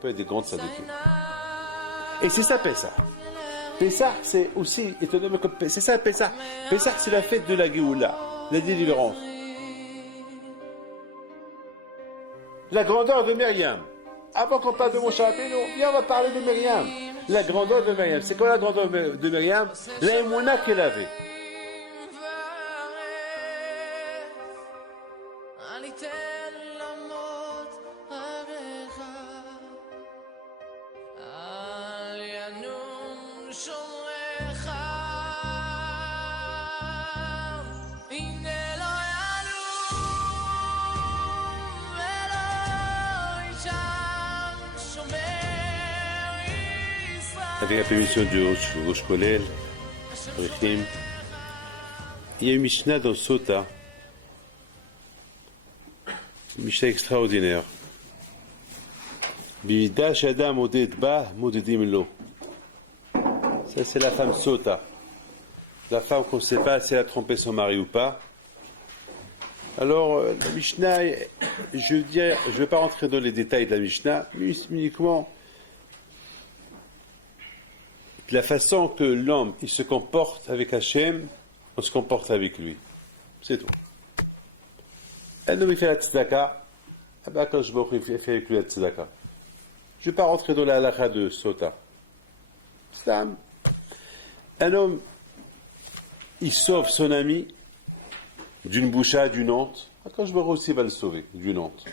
peut être des grandes tzadikim. Et c'est ça Pessah. Pessah, c'est aussi, étonnamment, c'est ça Pessah. Pessah, c'est la fête de la Géoula, la délivrance. La grandeur de Myriam. Avant qu'on parle de Moshe Rabbeinu, viens, on va parler de Myriam. La grandeur de Myriam. C'est quoi la grandeur de Myriam? La émouna qu'elle avait. Avec la permission du Rosh Kolel, il y a une Mishnah dans Sota, une Mishnah extraordinaire. Bida Shadam Oded Ba Modedim Lo. Ça, c'est la femme Sota. La femme qu'on ne sait pas si elle a trompé son mari ou pas. Alors, la Mishnah, je ne vais pas rentrer dans les détails de la Mishnah, mais uniquement la façon que l'homme il se comporte avec Hachem, on se comporte avec lui. C'est tout. Un homme il fait la tzedaka, quand je il fait avec lui la tzedaka. Je ne vais pas rentrer dans la halakha de Sota. Un homme, il sauve son ami d'une boucha, d'une honte. Quand je aussi va le sauver d'une honte.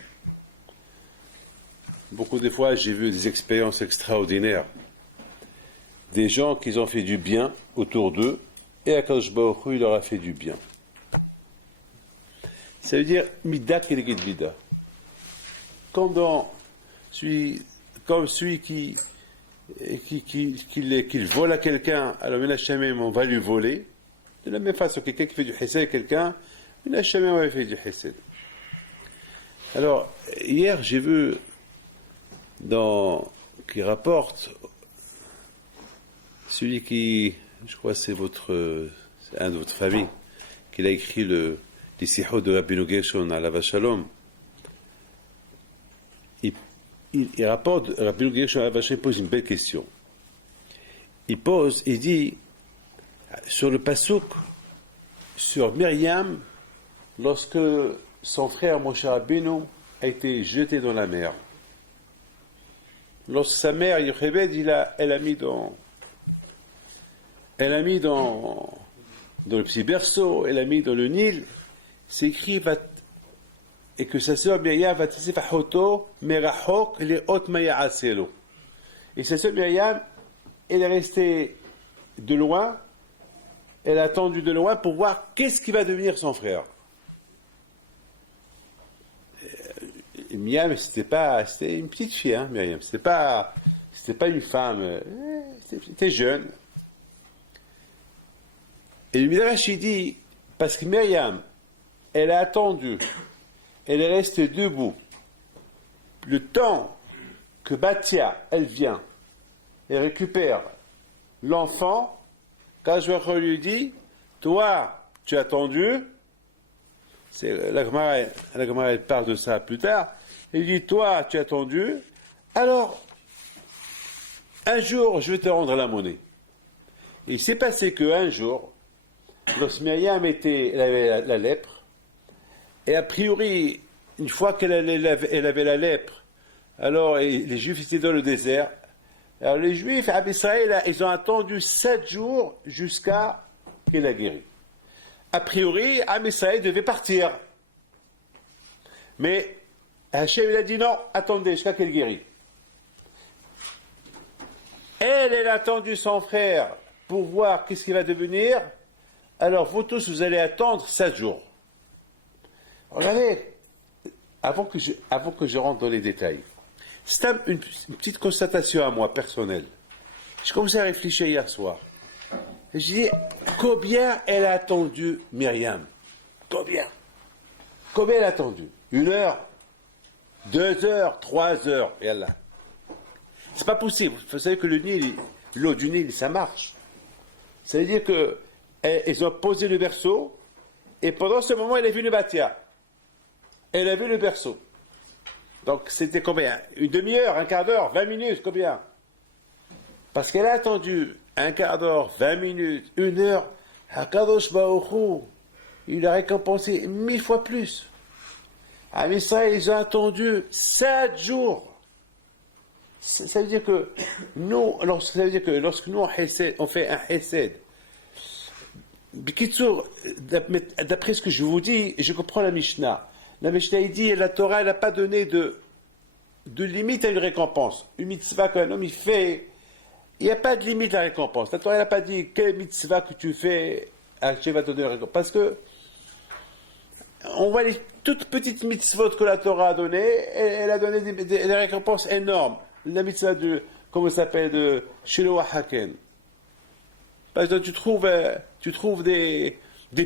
Beaucoup de fois, j'ai vu des expériences extraordinaires. Des gens qui ont fait du bien autour d'eux, et Akadosh Baruch Hu, il leur a fait du bien. Ça veut dire Mida Keleged Mida. Comme celui qui vole à quelqu'un, alors Menachamem, on va lui voler. De la même façon, quelqu'un qui fait du Hesed à quelqu'un, Menachamem, on va faire du Hesed. Alors, hier, j'ai vu qui rapporte celui qui, je crois c'est un de votre famille, qui a écrit les Sihot de Rabbeinu Gershon à Alav Shalom. Il rapporte, Rabbeinu Gershon à Alav Shalom pose une belle question. Il dit, sur le pasuk, sur Myriam, lorsque son frère Moshe Rabbeinu a été jeté dans la mer. Lorsque sa mère Yochebed, elle a mis dans le petit berceau, elle a mis dans le Nil, c'est écrit, et que sa sœur Myriam va tisser fahoto, merachok, les hot maya'aselo. Et sa sœur Myriam, elle est restée de loin, elle a attendu de loin pour voir qu'est-ce qui va devenir son frère. Myriam, c'était une petite fille, hein, Myriam, c'était pas une femme, c'était jeune. Et le Midrash dit, parce que Myriam, elle a attendu, elle est restée debout, le temps que Batia, elle vient et récupère l'enfant, quand je lui dis, toi, tu as attendu, la Gemara elle parle de ça plus tard, elle dit, toi, tu as attendu, alors, un jour, je vais te rendre la monnaie. Et il s'est passé qu'un jour, lorsque Myriam elle avait la lèpre, et a priori, une fois qu'elle avait la lèpre, alors les Juifs étaient dans le désert. Alors les Juifs à Israël, ils ont attendu 7 jours jusqu'à qu'elle a guéri. A priori, Israël devait partir. Mais Hachem a dit non, attendez jusqu'à qu'elle guérit. Elle a attendu son frère pour voir qu'est-ce qu'il va devenir. Alors, vous tous, vous allez attendre 7 jours. Regardez, avant que je rentre dans les détails, c'est une petite constatation à moi, personnelle. J'ai commencé à réfléchir hier soir. Et je dis, combien elle a attendu Myriam? Combien elle a attendu? 1 heure? 2 heures? 3 heures? Et là. C'est pas possible. Vous savez que l'eau du Nil, ça marche. Ça veut dire que ils ont posé le berceau, et pendant ce moment, elle a vu le Batia. Elle a vu le berceau. Donc c'était combien? Une demi-heure, un quart d'heure, 20 minutes, combien? Parce qu'elle a attendu un quart d'heure, 20 minutes, une heure. Hakadosh Baruch Hu, il a récompensé 1000 fois plus. À Israël, ils ont attendu 7 jours. Ça veut dire que nous, lorsque nous on fait un hesed, d'après ce que je vous dis, je comprends la Mishnah. La Mishnah, il dit, la Torah, elle n'a pas donné de limite à une récompense. Une mitzvah qu'un homme, il fait, il n'y a pas de limite à la récompense. La Torah, elle n'a pas dit, quelle mitzvah que tu fais, Dieu va te donner la récompense. Parce que, on voit les toutes petites mitzvot que la Torah a données, elle a donné des récompenses énormes. La mitzvah de, comment ça s'appelle, de Shiloh Haken. Parce que tu trouves des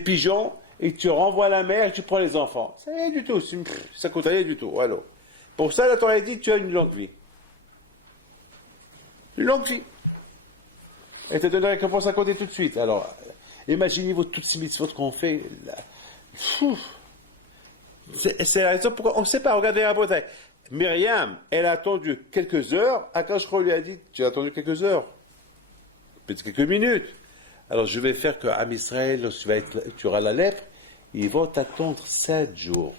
pigeons et tu renvoies la mer et tu prends les enfants. Ça rien du tout, ça coûte rien du tout. Alors, pour ça, la Torah dit tu as une longue vie. Une longue vie. Elle te donne la récompense à côté tout de suite. Alors, imaginez-vous toutes ces mitzvot qu'on fait. C'est la raison pourquoi on ne sait pas. Regardez la bataille. Myriam, elle a attendu quelques heures. Akash lui a dit tu as attendu quelques heures. Peut-être quelques minutes. Alors je vais faire qu'à Israël, tu auras la lèpre, ils vont t'attendre 7 jours.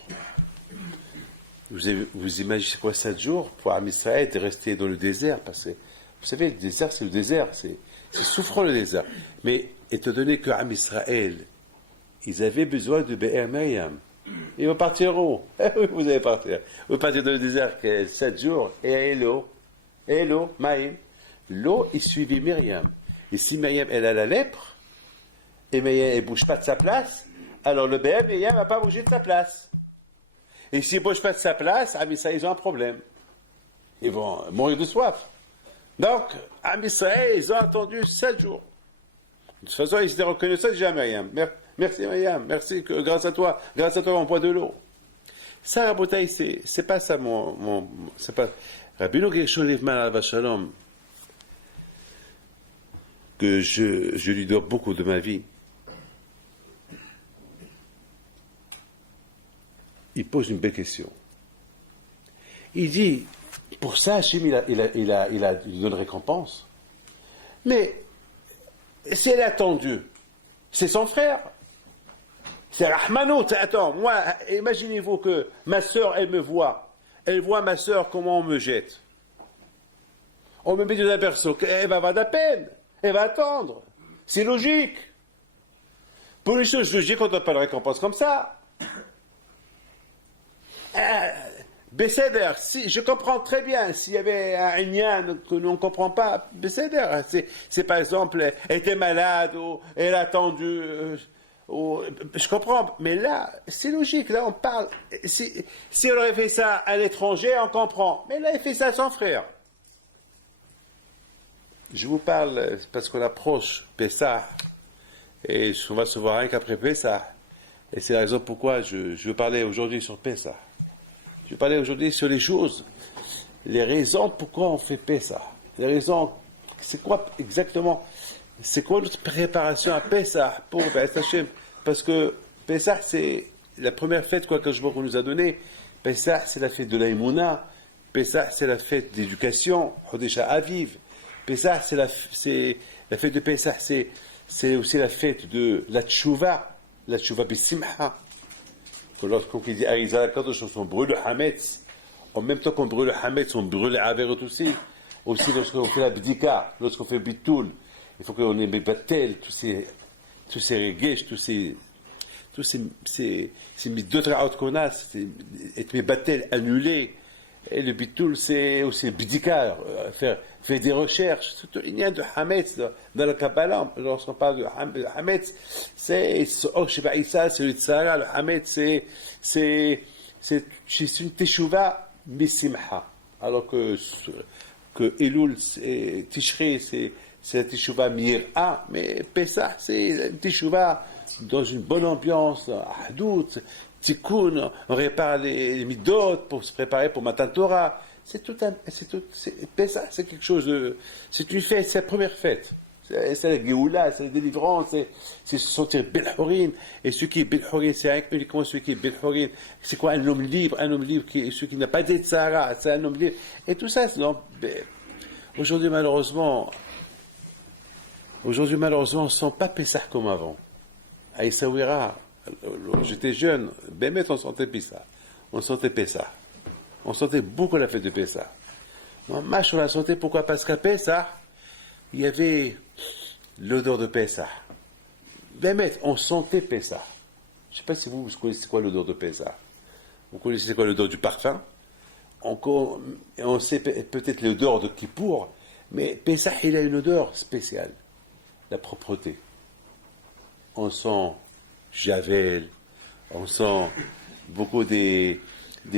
Vous imaginez quoi 7 jours pour Am Israël de rester dans le désert? Parce que vous savez, le désert, c'est le désert, c'est souffrant le désert. Mais étant donné qu'Am Israël, ils avaient besoin de Be'er Myriam, ils vont partir où? Vous allez partir. Vous partez dans le désert 7 jours, et l'eau, Maïm. L'eau, il suivait Myriam. Et si Myriam, elle a la lèpre, et Myriam, elle ne bouge pas de sa place, alors le bébé, Myriam ne va pas bouger de sa place. Et s'il ne bouge pas de sa place, Am Israël, ils ont un problème. Ils vont mourir de soif. Donc, Am Israël, ils ont attendu 7 jours. De toute façon, ils étaient reconnaissants déjà à Myriam. Merci Myriam, merci que grâce à toi, on boit de l'eau. Ça, Rabotai, c'est pas ça c'est pas. Rabbeinu Gershon Livman Alav Shalom, que je lui dois beaucoup de ma vie, il pose une belle question. Il dit, pour ça, Hachem, il a une récompense. Mais, si elle a attendu, c'est son frère. C'est Rahmanout. Attends, moi, imaginez-vous que ma sœur, elle me voit. Elle voit ma sœur comment on me jette. On me met dans un berceau. Elle va avoir de la peine. Elle va attendre. C'est logique. Pour les choses logiques, on ne donne pas de récompense comme ça. Besséder, si, je comprends très bien s'il y avait un Inyan que nous ne comprend pas. Besséder, c'est par exemple, elle était malade ou elle a attendu. Je comprends, mais là, c'est logique. Là, on parle. Si on aurait fait ça à l'étranger, on comprend. Mais là, elle fait ça à son frère. Je vous parle parce qu'on approche Pessah et on va se voir rien qu'après Pessah. Et c'est la raison pourquoi je veux parler aujourd'hui sur Pessah. Je vais parler aujourd'hui sur les choses, les raisons pourquoi on fait Pessah. Les raisons, c'est quoi exactement? C'est quoi notre préparation à Pessah pour Hashem? Parce que Pessah, c'est la première fête que Hakadosh nous a donnée. Pessah, c'est la fête de l'Aïmouna. Pessah, c'est la fête d'éducation, Hodesha Aviv. Pessah, c'est la fête de Pessah, c'est aussi la fête de la Tchouva Bissimha. Lorsqu'on dit Arizal Kadosh, on brûle le Hametz. En même temps qu'on brûle le Hametz, on brûle les Averot aussi. Aussi, lorsqu'on fait la Bdika, lorsqu'on fait Bitoul, il faut qu'on ait Batel, tous ces regesh, tous ces midot raot qu'on a, être Batel annulé. Et le Bitoul, c'est aussi Bdika, faire des recherches. Il y a de Hametz dans la Kabbalah. Lorsqu'on parle de Hametz, c'est le Tzara. Le Hametz, c'est une Teshuvah Misimha. Alors que Elul, Tishri, c'est la Teshuvah Mir'a. Mais Pessah, c'est une Teshuvah dans une bonne ambiance, Ahdout, Tikkun, on répare les midot pour se préparer pour Matan Torah. Pessah, c'est quelque chose de. C'est une fête, c'est la première fête. c'est la Géoula, c'est la délivrance, c'est se sentir Belhorin. Et ce qui est Belhorin, c'est uniquement celui qui est Belhorin. C'est quoi un homme libre? Un homme libre, celui qui n'a pas d'Etzara, c'est un homme libre. Et tout ça, aujourd'hui, malheureusement, on ne sent pas Pessah comme avant. À Essaouira, j'étais jeune, Bémet, on sentait Pessah. On sentait Pessah. On sentait beaucoup la fête de Pessah. Mâche, on la sentait, pourquoi? Parce qu'à Pessah, il y avait l'odeur de Pessah. Bémet, on sentait Pessah. Je ne sais pas si vous connaissez quoi l'odeur de Pessah. Vous connaissez quoi l'odeur du parfum? On sait peut-être l'odeur de Kippour, mais Pessah, il a une odeur spéciale. La propreté. On sent Javel, on sent beaucoup des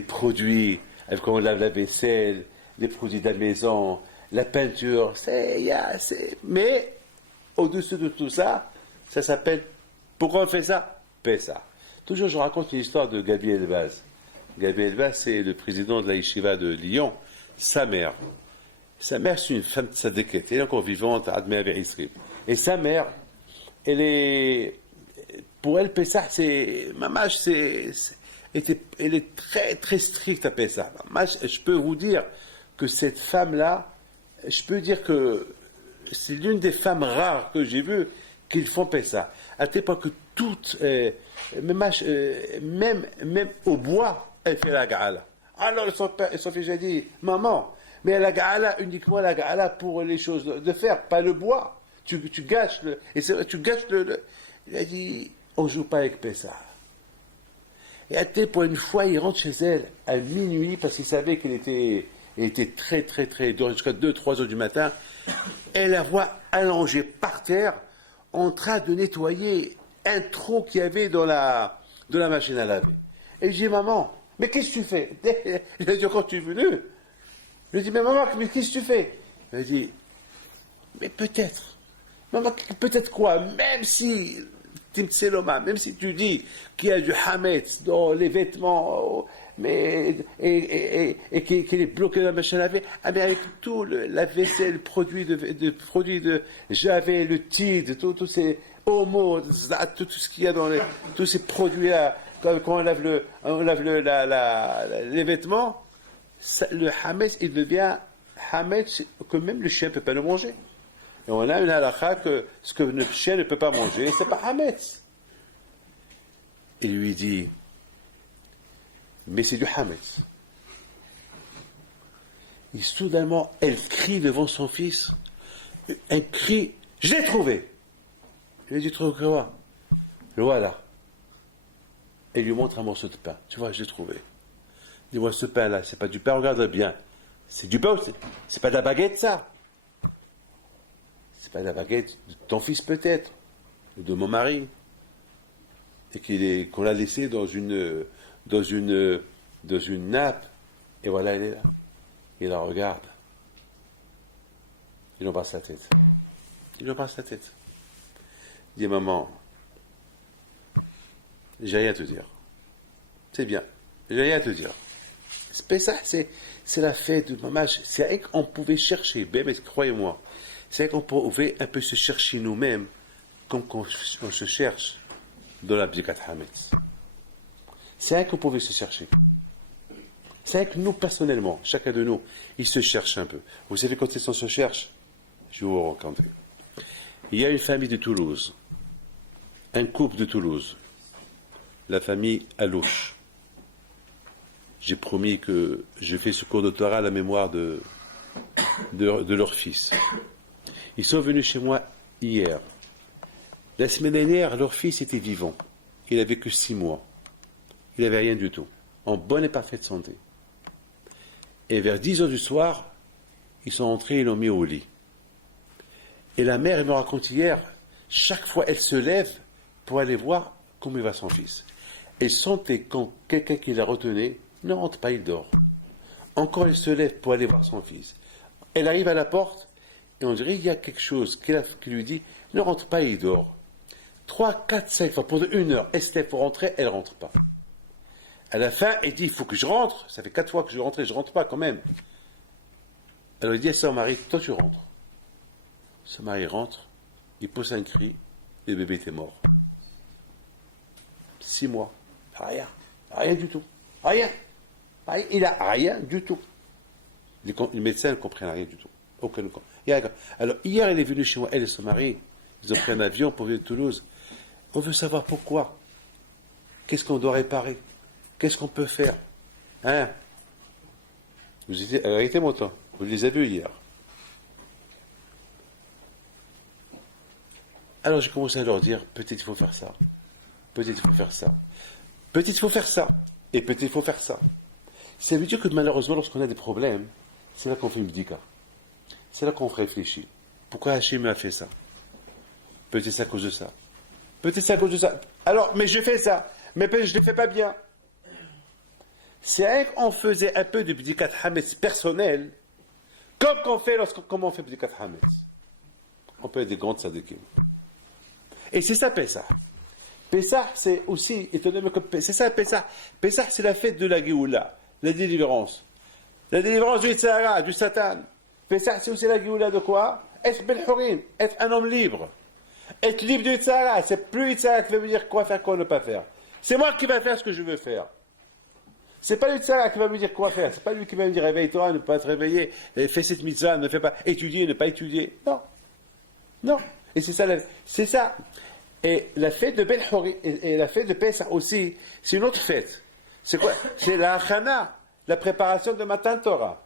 produits, quand on lave la vaisselle, les produits de la maison, la peinture, mais au-dessus de tout ça, ça s'appelle, pourquoi on fait ça? Pessah. Toujours je raconte une histoire de Gabi Elbaz. Gabi Elbaz, c'est le président de la Yeshiva de Lyon, sa mère. Sa mère, c'est une femme de Sadeket, elle est encore vivante, Admea Ve'isrib. Et sa mère, pour elle, Pessah, elle est très, très stricte à Pessah. Je peux vous dire que cette femme-là, je peux dire que c'est l'une des femmes rares que j'ai vues qui font Pessah. À tel point que toutes, même au bois, elle fait la ga'ala. Alors, son fils a dit, maman, mais la ga'ala, uniquement la ga'ala pour les choses de fer, pas le bois. Tu gâches il a dit, on ne joue pas avec Pessah. Et à tel point, une fois, il rentre chez elle à minuit, parce qu'il savait qu'elle était très, très, très, jusqu'à 2-3 heures du matin. Elle la voit allongée par terre, en train de nettoyer un trou qu'il y avait dans la machine à laver. Et je dis, maman, mais qu'est-ce que tu fais? Il a dit, quand tu es venu? Je lui dis, mais maman, mais qu'est-ce que tu fais? Elle dit, mais peut-être. Maman, peut-être quoi? Même si même si tu dis qu'il y a du hametz dans les vêtements, et qu'il est bloqué dans la machine à laver, mais avec tout la vaisselle, produits de Javel, le Tide, tous ces homos, tout ce qu'il y a dans tous ces produits-là, quand on lave les vêtements, le hametz, il devient hametz que même le chien ne peut pas le manger. Et on a une halakha que ce que le chien ne peut pas manger, c'est pas hametz. Il lui dit, mais c'est du hametz. Et soudainement, elle crie devant son fils, un cri, je l'ai trouvé. Il a dit, trouve quoi? Le voilà. Elle lui montre un morceau de pain. Tu vois, je l'ai trouvé. Dis-moi, ce pain-là, c'est pas du pain, regarde bien. C'est du pain, c'est pas de la baguette, ça. C'est pas la baguette de ton fils peut-être, ou de mon mari, et qu'on l'a laissé dans une nappe, et voilà, elle est là. Il la regarde. Il embrasse la tête. Il dit, maman, j'ai rien à te dire. C'est bien, j'ai rien à te dire. C'est ça, c'est la fête de maman. C'est vrai qu'on pouvait chercher, mais croyez-moi, c'est qu'on pouvait un peu se chercher nous-mêmes, comme on se cherche dans la Birkat Hametz. C'est vrai qu'on pouvait se chercher. C'est vrai que nous, personnellement, chacun de nous, il se cherche un peu. Vous savez, quand on se cherche, je vais vous raconter. Il y a une famille de Toulouse, un couple de Toulouse, la famille Alouche. J'ai promis que je fais ce cours de Torah à la mémoire de leur fils. Ils sont venus chez moi hier. La semaine dernière, leur fils était vivant. Il n'avait que 6 mois. Il n'avait rien du tout. En bonne et parfaite santé. Et vers 10 heures du soir, ils sont entrés et l'ont mis au lit. Et la mère, elle me raconte hier, chaque fois elle se lève pour aller voir comment il va son fils. Elle sentait quand quelqu'un qui la retenait ne rentre pas, il dort. Encore elle se lève pour aller voir son fils. Elle arrive à la porte, et on dirait qu'il y a quelque chose qui lui dit, ne rentre pas, il dort. 3, 4, 5 fois, pendant 1 heure, elle se lève pour rentrer, elle ne rentre pas. À la fin, elle dit, il faut que je rentre. Ça fait 4 fois que je rentre et je ne rentre pas quand même. Alors elle dit à son mari, toi tu rentres. Son mari rentre, il pousse un cri, le bébé était mort. 6 mois. Rien. Rien du tout. Rien. Il n'a rien du tout. Les médecins ne comprennent rien du tout. Aucun. Alors, hier, elle est venue chez moi, elle et son mari. Ils ont pris un avion pour venir de Toulouse. On veut savoir pourquoi. Qu'est-ce qu'on doit réparer? Qu'est-ce qu'on peut faire? Hein? Arrêtez mon temps. Vous les avez vus hier. Alors j'ai commencé à leur dire, peut-être il faut faire ça. Peut-être il faut faire ça. Peut-être il faut faire ça. Et peut-être il faut faire ça. Ça veut dire que malheureusement, lorsqu'on a des problèmes, c'est là qu'on fait une bdika. C'est là qu'on réfléchit. Pourquoi Hachem a fait ça? Peut-être c'est à cause de ça. Peut-être c'est à cause de ça. Alors, mais je fais ça. Mais peut-être je ne le fais pas bien. C'est vrai qu'on faisait un peu de bdikat hametz personnel, comme on fait comment on fait bdikat hametz. On peut être des grandes sadikim. Et c'est ça Pessah. Pessah, c'est aussi, étonnamment que c'est ça Pessah. Pessah, c'est la fête de la Géoula, la délivrance. La délivrance du Yitzhara, du Satan. Pessah, c'est aussi la Géoula de quoi? Être ben hurim, être un homme libre. Être libre du Yitzhara. C'est plus Yitzhara qui va me dire quoi faire, quoi ne pas faire. C'est moi qui vais faire ce que je veux faire. C'est pas le Yitzhara qui va me dire quoi faire. C'est pas lui qui va me dire réveille-toi, ne pas te réveiller, fais cette mitzvah, ne fais pas étudier, ne pas étudier. Non. Non. Et c'est ça. C'est ça. Et la fête de Ben Hori et la fête de Pessah aussi, c'est une autre fête. C'est quoi? C'est la Hachana, la préparation de Matan Torah.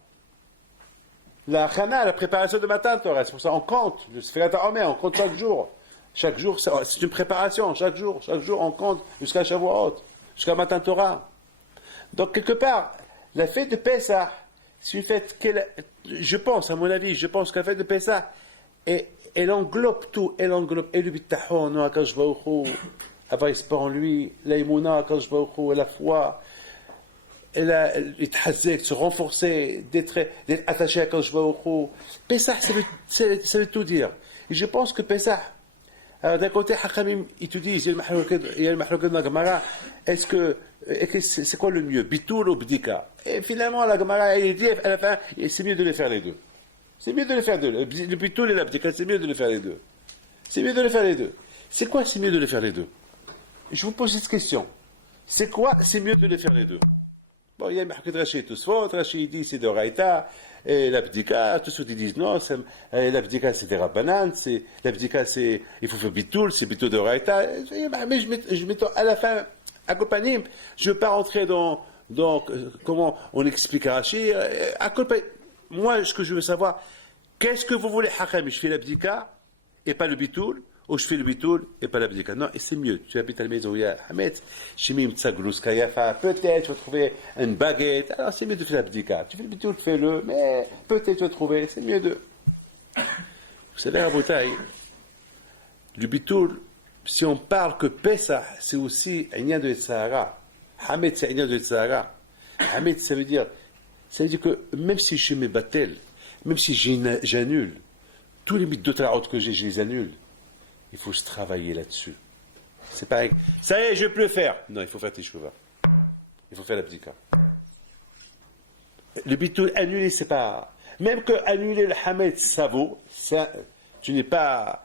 La Hachana, la préparation de Matan Torah. C'est pour ça qu'on compte. Le Sfirat HaOmer, on compte chaque jour. Chaque jour, c'est une préparation. Chaque jour, on compte jusqu'à Shavuot, jusqu'à Matan Torah. Donc, quelque part, la fête de Pessah, c'est une fête je pense, à mon avis, je pense que la fête de Pessah, elle englobe tout. Elle englobe et le bitachon, Akadosh Baruch Hu, avoir espoir en lui, l'aïmouna, Akadosh Baruch Hu, la foi, l'itchazek, se renforcer, d'être attaché à Akadosh Baruch Hu. Pessah, ça veut tout dire. Et je pense que Pessah, alors d'un côté, Hachamim, ils te disent, il y a le mahloket dans la Gemara, c'est quoi le mieux, Bitoul ou Bdika? Et finalement, la Gemara, elle dit, à la fin, c'est mieux de les faire les deux. C'est mieux de les faire les deux. Le Bitoul et la Bdika, c'est mieux de les faire les deux. C'est mieux de les faire les deux. C'est quoi, c'est mieux de les faire les deux? Je vous pose cette question. C'est quoi, c'est mieux de les faire les deux? Bon, il y a Mahmoud Rachid Tosfot, Rachid dit c'est de Raïta, et l'abdika, tous ceux qui disent non, l'abdika c'est des Rabbanan, l'abdika c'est, il faut faire bitoul, c'est bitoul de Raïta, mais je mets à la fin, à Kopanim, je ne veux pas rentrer dans comment on explique Rachid, à Kopanim, moi ce que je veux savoir, qu'est-ce que vous voulez Hakam? Je fais l'abdika et pas le bitoul, ou je fais le bitoul et pas l'abdika. Non, et c'est mieux. Tu habites à la maison où il y a Hametz, Shimim Tsaglous Kayafa, peut-être tu vas trouver une baguette. Alors c'est mieux de faire l'abdika. Tu fais le bitoul, fais-le, mais peut-être tu vas trouver, c'est mieux de. Vous savez, à Boutaï, le bitoul, si on parle que Pessah, c'est aussi un lien de Yitzhara. Hametz, c'est un lien de Yitzhara. Hametz, ça veut dire que même si je mets batel, même si j'annule, tous les mythes de Tarot que j'ai, je les annule. Il faut se travailler là-dessus. C'est pareil. Ça y est, je ne vais plus le faire. Non, il faut faire Teshuvah. Il faut faire l'abdika. Le bitoul annulé, c'est pas. Même que annuler le hametz, ça vaut. Ça, tu n'es pas.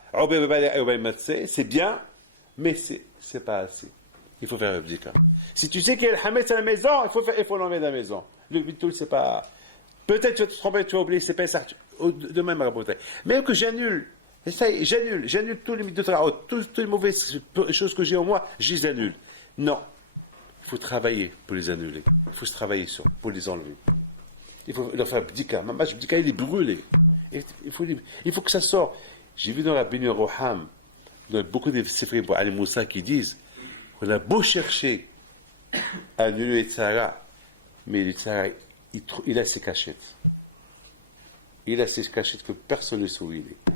C'est bien, mais c'est pas assez. Il faut faire l'abdika. Si tu sais qu'il y a le hametz à la maison, il faut l'enlever de la maison. Le bitoul, c'est pas. Peut-être tu vas te tromper, tu vas oublier, c'est pas ça. Demain, ma rabotaille. Même que j'annule. Ça y est, j'annule tous les mythes de Tarot, toutes les mauvaises choses que j'ai en moi, je les annule. Non. Il faut travailler pour les annuler. Il faut se travailler pour les enlever. Il faut leur faire bdika. Ma bdika, il est brûlé. Il faut que ça sorte. J'ai vu dans la Binu Roham, dans beaucoup de Sefrim pour Ali Moussa qui disent qu'on a beau chercher à annuler les Tzara, mais les Tzara, il a ses cachettes. Il a ses cachettes que personne ne sait où il est.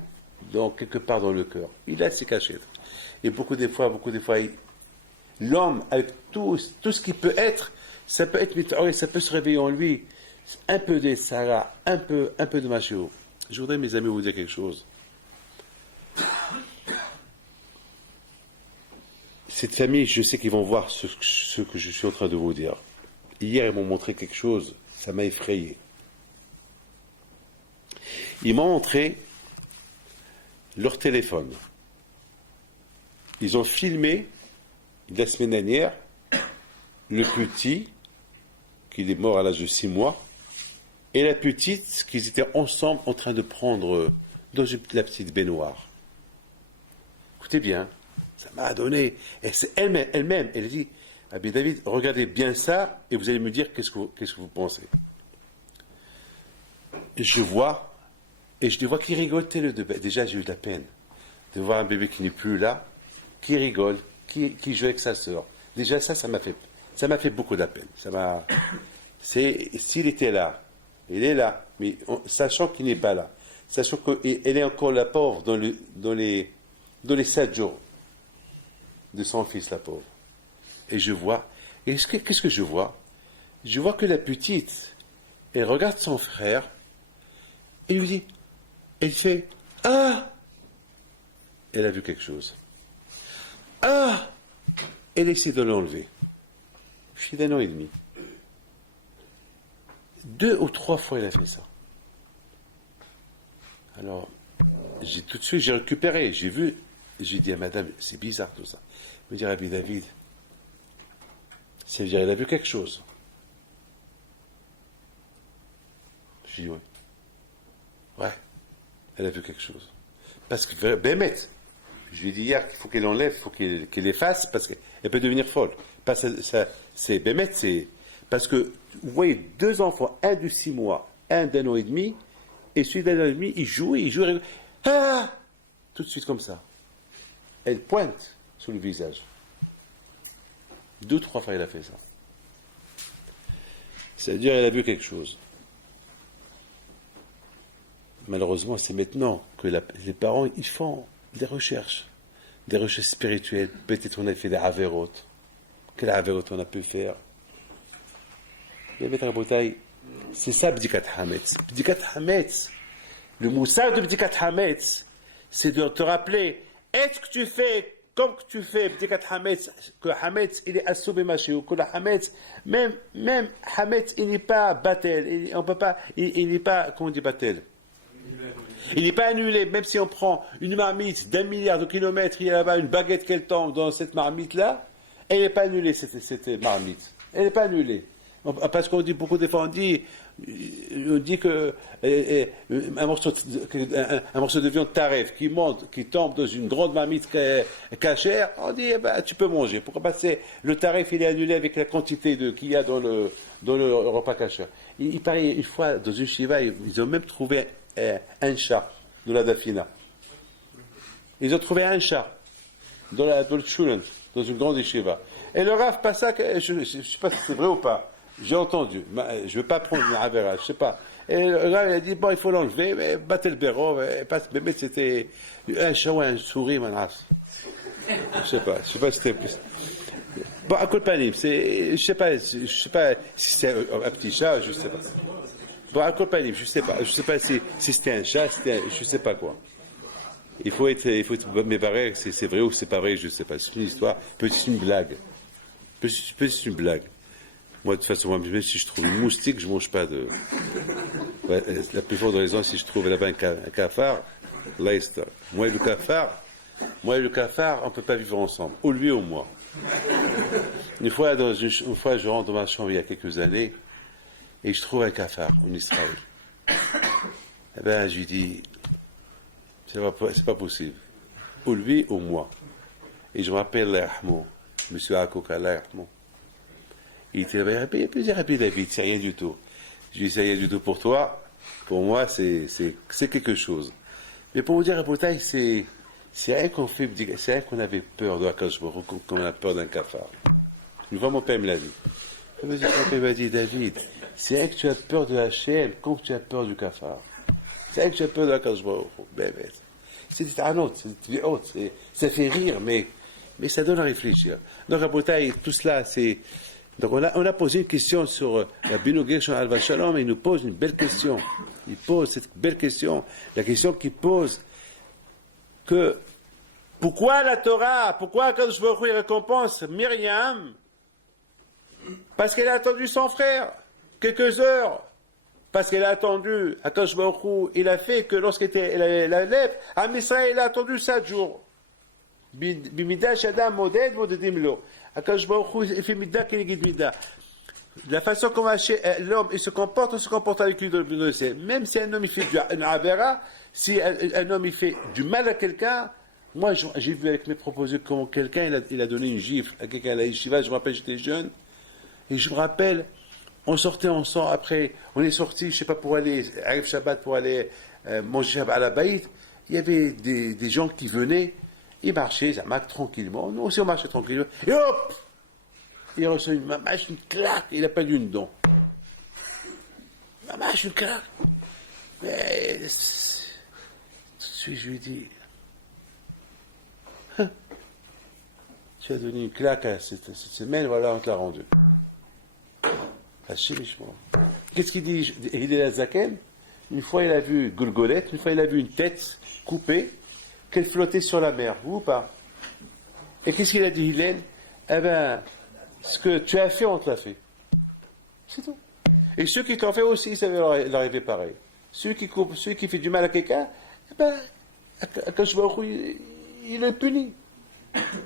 Donc, quelque part dans le cœur. Il a ses cachettes. Et beaucoup des fois, l'homme, avec tout ce qu'il peut être, ça peut être, ça peut se réveiller en lui, un peu de Sarah, un peu de Machio. Je voudrais, mes amis, vous dire quelque chose. Cette famille, je sais qu'ils vont voir ce que je suis en train de vous dire. Hier, ils m'ont montré quelque chose, ça m'a effrayé. Ils m'ont montré leur téléphone. ils ont filmé, la semaine dernière, le petit, qui est mort à l'âge de 6 mois, et la petite, qu'ils étaient ensemble en train de prendre dans la petite baignoire. Écoutez bien, ça m'a donné. Et c'est elle-même, elle dit, ah bien David, regardez bien ça, et vous allez me dire qu'est-ce que vous pensez. Et je vois qui rigole tel de bébé. Déjà, j'ai eu de la peine de voir un bébé qui n'est plus là, qui rigole, qui joue avec sa sœur. Déjà, ça m'a fait beaucoup de la peine. S'il était là, il est là, mais sachant qu'il n'est pas là, sachant qu'elle est encore la pauvre dans les 7 jours de son fils, la pauvre. Et je vois, qu'est-ce que je vois? Je vois que la petite, elle regarde son frère, et lui dit, elle fait, ah! Elle a vu quelque chose. Ah! Elle essaie de l'enlever. Fille d'1 an et demi. 2 ou 3 fois, elle a fait ça. Alors, tout de suite, j'ai récupéré, j'ai vu, j'ai dit à madame, c'est bizarre tout ça. Elle me dit, Rabbi David, ça veut dire qu'elle a vu quelque chose. J'ai dit, oui. Ouais, elle a vu quelque chose. Parce que, Bémet, je lui ai dit hier qu'il faut qu'elle enlève, il faut qu'elle efface, parce qu'elle peut devenir folle. C'est Bémet, c'est. Parce que, vous voyez, 2 enfants, un de 6 mois, un d'1 an et demi, et celui d'1 an et demi, il joue, ah! Tout de suite comme ça. Elle pointe sur le visage. 2 ou 3 fois, elle a fait ça. C'est-à-dire, elle a vu quelque chose. Malheureusement, c'est maintenant que les parents, ils font des recherches spirituelles. Peut-être on a fait des avérotes. Quelle avérote on a pu faire? C'est ça, Bdikat Hametz. Bdikat Hametz, le moussard de Bdikat Hametz, c'est de te rappeler, est-ce que tu fais comme que tu fais Bdikat Hametz, que Hametz, il est assoubé maché, ou que le Hametz, même Hametz, il n'est pas battel, on peut pas, il n'est pas, comment on dit battel? Il n'est pas annulé, même si on prend une marmite d'1 milliard de kilomètres, il y a là-bas une baguette qu'elle tombe dans cette marmite-là, elle n'est pas annulée, cette marmite. Elle n'est pas annulée. Parce qu'on dit, beaucoup de fois, on dit que un morceau de viande taref qui monte, qui tombe dans une grande marmite cachère, on dit, tu peux manger. Pourquoi? Parce que le taref, il est annulé avec la quantité qu'il y a dans le repas cachère. Il paraît, une fois, dans une shiva, ils ont même trouvé un chat de la Dafina. Ils ont trouvé un chat dans le Shulen, dans une grande yeshiva. Et le Rav passa, je ne sais pas si c'est vrai ou pas, j'ai entendu, je ne veux pas prendre une avera, je ne sais pas. Et le Rav a dit, bon, il faut l'enlever, mais battez le béro, mais c'était un chat ou un souris, manas. Je ne sais pas si c'était. Bon, à Kolpanim, je ne sais pas si c'est un petit chat, je ne sais pas. Bon, à Kolpanim, je ne sais pas si c'était un chat, je ne sais pas quoi. Il faut être mébarré, c'est vrai ou c'est pas vrai, je ne sais pas. C'est une histoire, peut-être c'est une blague. Peut-être c'est une blague. Moi, de toute façon, même si je trouve une moustique, je ne mange pas de. Ouais, la plus forte raison, si je trouve là-bas un cafard, là, moi et le cafard, on ne peut pas vivre ensemble, ou lui ou moi. Une fois, je rentre dans ma chambre il y a quelques années, et je trouve un cafard en Israël. Eh bien, je lui dis, c'est pas possible. Ou lui ou moi. Et je me rappelle l'Arhmon, M. Akoka, l'Arhmon. Il était là, Rabbi David, c'est rien du tout. Je lui dis, c'est rien du tout pour toi. Pour moi, c'est quelque chose. Mais pour vous dire, c'est rien qu'on fait, c'est rien qu'on avait peur de la Kajbor, qu'on a peur d'un cafard. Une fois, mon père me l'a dit. Mon père m'a dit, David, c'est rien que tu as peur de Hachem, comme tu as peur du cafard. C'est rien que tu as peur de la Kajbor. C'est un autre, ça fait rire, mais ça donne à réfléchir. Donc, Rabotai, tout cela, c'est. Donc, on a posé une question sur la Binoguer Alva Shalom, et il nous pose une belle question. Il pose cette belle question. La question qu'il pose, que pourquoi la Torah, pourquoi Kadosh Baruch Hu récompense Myriam? Parce qu'elle a attendu son frère quelques heures. Parce qu'elle a attendu, Kadosh Baruch Hu, il a fait que lorsqu'elle était la lèpre, à Misraël, elle a attendu 7 jours. במידה שאדם מודד, מודדים לו. הקדוש ברוך הוא fait מידה כנגד מידה. La façon comment l'homme il se comporte, on se comporte avec lui dans le ciel. Même si un homme il fait une avera, si un homme il fait du mal à quelqu'un, moi j'ai vu avec mes proposés comment quelqu'un il a donné une gifle à quelqu'un à la yeshiva, je me rappelle j'étais jeune, et je me rappelle, on sortait ensemble, après on est sorti, je sais pas pour aller, Arif Shabbat pour aller manger Shabbat à la Baït, il y avait des gens qui venaient, ils marchaient, ça marche tranquillement, nous aussi on marchait tranquillement, et hop! Il reçoit une mamache, une claque, il a perdu une dent. Mamache, une claque. Mais tout de suite, je lui dis, tu as donné une claque à cette semaine, voilà, on te l'a rendue. Qu'est-ce qu'il dit Hillel Zaken? Une fois, il a vu Golgolette, une fois, il a vu une tête coupée, qu'elle flottait sur la mer, vous ou pas? Et qu'est-ce qu'il a dit, Hillel? Eh ben, ce que tu as fait, on te l'a fait. C'est tout. Et ceux qui t'ont fait aussi, ça va leur arriver pareil. Ceux qui font du mal à quelqu'un, eh ben, il est puni.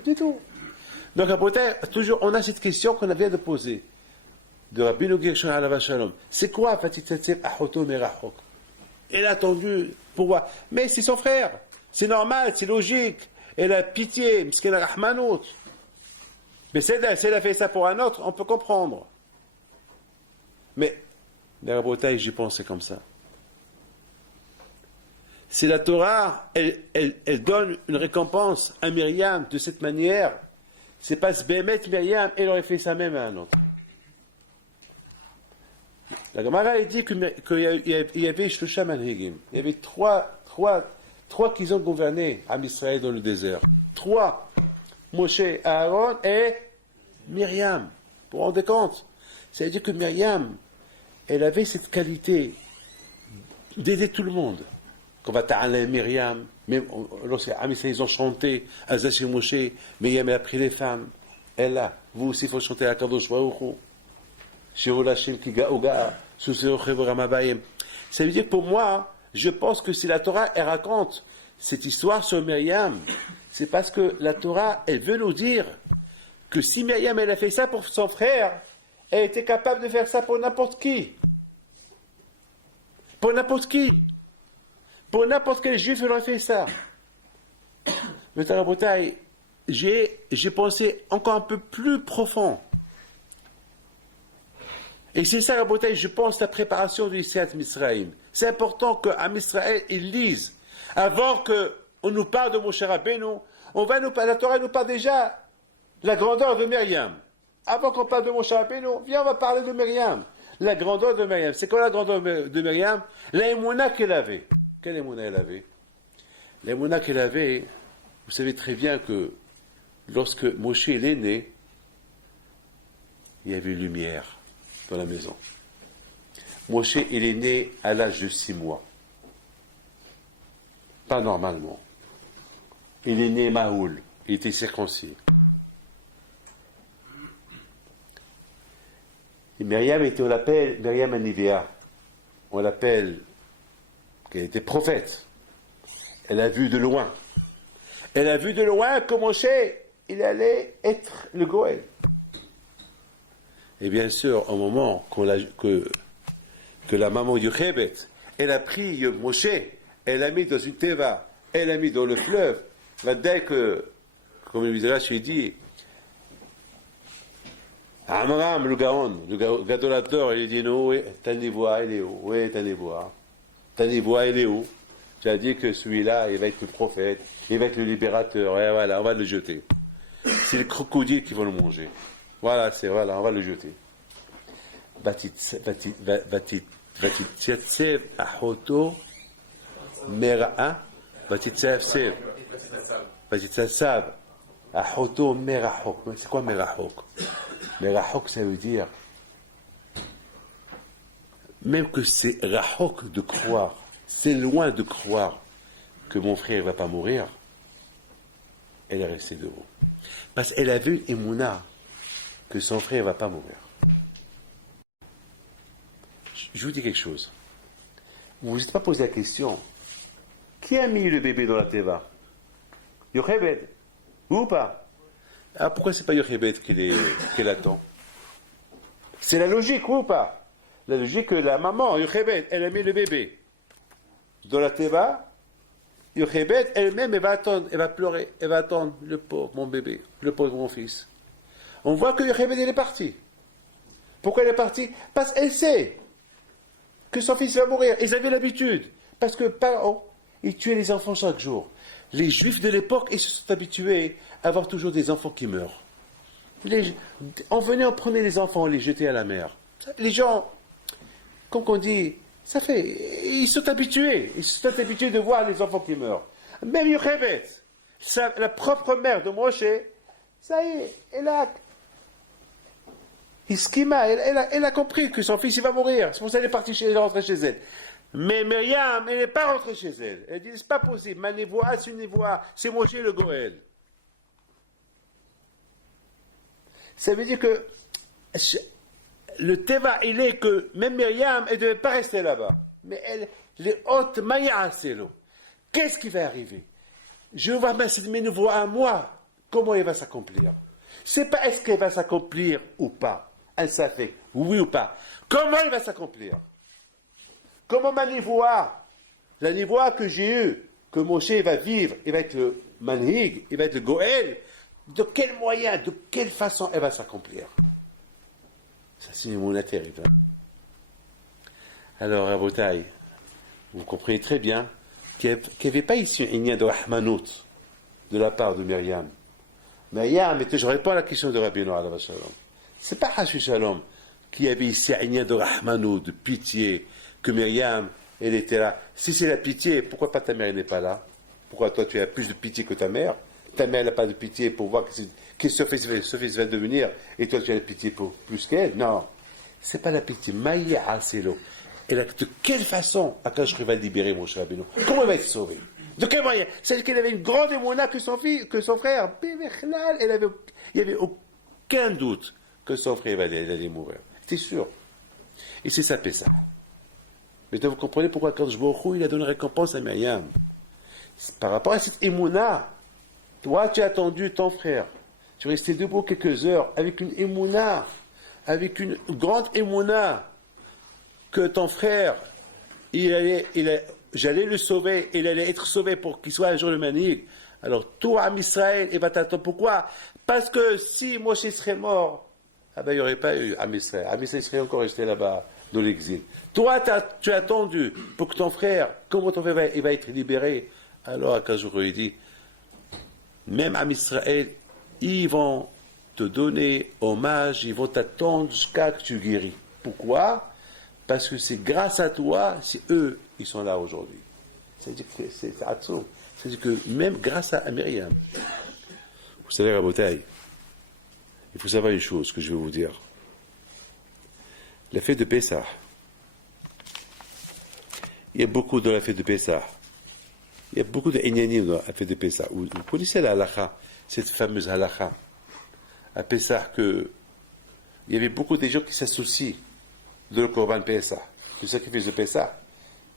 C'est tout. Donc, après, toujours, on a cette question qu'on vient de poser. De Rabbi Gershon Alav Shalom. C'est quoi, Fatitzatzeb Achoto Merachok? Elle a attendu pour voir. Mais c'est son frère. C'est normal, c'est logique. Elle a pitié. M'sken Rahmanot. Mais si elle a fait ça pour un autre, on peut comprendre. Mais, les rabotailles, j'y pensais comme ça. Si la Torah, elle donne une récompense à Myriam de cette manière, c'est parce que Bémet Myriam, elle aurait fait ça même à un autre. La Gemara dit qu'il y avait Shloshah Manhigim. Il y avait trois qui ont gouverné à Israël dans le désert. 3. Moshe, Aaron et Myriam. Vous vous rendez compte? Ça veut dire que Myriam, elle avait cette qualité d'aider tout le monde. Quand on va ta'ala Myriam, même lorsque ils ont chanté Azash et Moshe, Myriam elle a pris les femmes. Elle a. Vous aussi, il faut chanter à Kadosh Baruch Hu. Shirul Hashem ki ga'uga, Susero Ramabayim. Ça veut dire que pour moi, je pense que si la Torah, elle raconte cette histoire sur Myriam, c'est parce que la Torah, elle veut nous dire que si Myriam, elle a fait ça pour son frère, elle était capable de faire ça pour n'importe qui. Pour n'importe qui. Pour n'importe quel juif, elle aurait fait ça. Mais Tarabotai, j'ai pensé encore un peu plus profond. Et c'est ça, Rabotai, je pense, la préparation du Yetziat Mitzrayim. C'est important qu'à Israël, ils lisent. Avant qu'on nous parle de Moshe Rabbeinu, la Torah nous parle déjà de la grandeur de Myriam. Avant qu'on parle de Moshe Rabbeinu, viens, on va parler de Myriam. La grandeur de Myriam. C'est quoi la grandeur de Myriam? La émouna qu'elle avait. Quelle émouna elle avait? L'émouna qu'elle avait, vous savez très bien que lorsque Moshe est né, il y avait une lumière dans la maison. Moshe, il est né à l'âge de 6 mois. Pas normalement. Il est né Mahoul. Il était circoncis. Et Myriam, on l'appelle Myriam Anivea. On l'appelle qu'elle était prophète. Elle a vu de loin. Elle a vu de loin que Moshe, il allait être le Goël. Et bien sûr, au moment que la maman Yochebet, elle a pris Moshe, elle l'a mis dans une teva, elle l'a mis dans le fleuve, dès que, comme le Midrash lui dit, Amram, le Gaon, le Gadolator, il dit, non, oui, ta névoie, elle est où? Oui, ta névoie, elle est où? Tu as dit que celui-là, il va être le prophète, il va être le libérateur, et voilà, on va le jeter. C'est les crocodiles qui vont le manger. Voilà, on va le jeter. Vatitsev ahoto mera'a vatitsev vatitsav ahoto merahok. C'est quoi merahok? Merahok, ça veut dire même que c'est rahok de croire, c'est loin de croire que mon frère ne va pas mourir. Elle est restée debout. Parce qu'elle a vu Emouna que son frère ne va pas mourir. Je vous dis quelque chose. Vous ne vous êtes pas posé la question, qui a mis le bébé dans la teva? Yochebed. Oui ou pas? Alors pourquoi c'est pas Yochebed qu'elle attend? C'est la logique, oui ou pas? La logique que la maman, Yochebed, elle a mis le bébé dans la teva. Yochebed, elle-même, elle va attendre, elle va pleurer, elle va attendre le pauvre, mon bébé, le pauvre, mon fils. On voit que Yochebed, elle est partie. Pourquoi elle est partie? Parce qu'elle sait que son fils va mourir. Ils avaient l'habitude. Parce que Paro, il tuait les enfants chaque jour. Les Juifs de l'époque, ils se sont habitués à avoir toujours des enfants qui meurent. On venait, on prenait les enfants, on les jetait à la mer. Les gens, comme on dit, ils sont habitués. Ils sont habitués de voir les enfants qui meurent. Même Yochebed, la propre mère de Moshe, ça y est, elle a compris que son fils il va mourir. C'est pour ça qu'elle est partie rentrer chez elle. Mais Myriam, elle n'est pas rentrée chez elle. Elle dit, c'est pas possible. Ma névoie, c'est une névoie. C'est Moshe le Goël. Ça veut dire que le Teva, il est que même Myriam, elle ne devait pas rester là-bas. Mais les hautes Maya Selo. Qu'est-ce qui va arriver? Je vois mes névoies à moi. Comment elle va s'accomplir? C'est pas est-ce qu'elle va s'accomplir ou pas. Elle s'est fait, oui ou pas. Comment elle va s'accomplir? Comment ma névoie, la névoie que j'ai eue, que Moshe va vivre, il va être le manhig, il va être le goël, de quel moyen, de quelle façon elle va s'accomplir? Ça, c'est une émouna terrible. Alors, Rabotai, vous comprenez très bien qu'il n'y avait pas ici un lien de rahmanout de la part de Myriam. Myriam, je réponds à la question de Rabbi Noah, ce n'est pas Hashu Shalom qui avait ici un lien de rahmanout, de pitié, que Myriam, elle était là. Si c'est la pitié, pourquoi pas ta mère n'est pas là? Pourquoi toi tu as plus de pitié que ta mère? Ta mère n'a pas de pitié pour voir que ce fils va devenir, et toi tu as de pitié pour plus qu'elle? Non, c'est pas la pitié. Maïa Aselo. Et de quelle façon Akash va libérer Moshe Rabbeinu? Comment il va être sauvé? De quel moyen? C'est qu'elle avait une grande émouna que son frère. Il n'y avait aucun doute que son frère allait mourir. C'était sûr. Et c'est ça, Pessah. Mais vous comprenez pourquoi quand il a donné récompense à Myriam. Par rapport à cette émouna, toi tu as attendu ton frère. Tu es resté debout quelques heures avec une émouna, avec une grande émouna, que ton frère, j'allais le sauver, il allait être sauvé pour qu'il soit un jour le manig. Alors, tout Am Israël, il va t'attendre. Pourquoi? Parce que si Moshe serait mort, il n'y aurait pas eu Am Israël. Am Israël serait encore resté là-bas, dans l'exil. Toi, tu as attendu pour que ton frère, comment ton frère il va être libéré? Alors, Akajour, il dit, même Am Israël, ils vont te donner hommage, ils vont t'attendre jusqu'à que tu guéris. Pourquoi? Parce que c'est grâce à toi, si eux, ils sont là aujourd'hui. C'est-à-dire que c'est Atsoum. C'est-à-dire que même grâce à Myriam. Vous savez, Rabotai, il faut savoir une chose que je vais vous dire. La fête de Pessah, il y a beaucoup dans la fête de Pessah. Il y a beaucoup de Inyanim dans la fête de Pessah. Vous connaissez la halakha, cette fameuse halakha, à Pessah, il y avait beaucoup de gens qui s'associent de le Korban Pessah, le sacrifice de Pessah.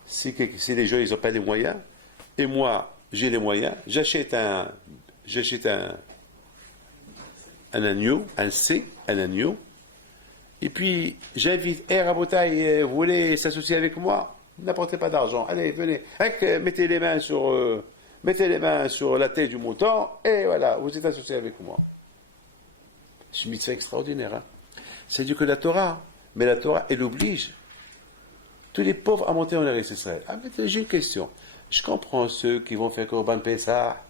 Si les gens n'ont pas les moyens, et moi j'ai les moyens, j'achète un agneau, un agneau, et puis j'invite, Rabotai, vous voulez s'associer avec moi? N'apportez pas d'argent, allez, venez, mettez les mains sur la tête du mouton, et voilà, vous êtes associés avec moi. C'est une mitzvah extraordinaire. Hein? C'est du que la Torah, mais la Torah, elle oblige tous les pauvres à monter en Eretz Israël. Ah, mais j'ai une question. Je comprends ceux qui vont faire Korban Pessah,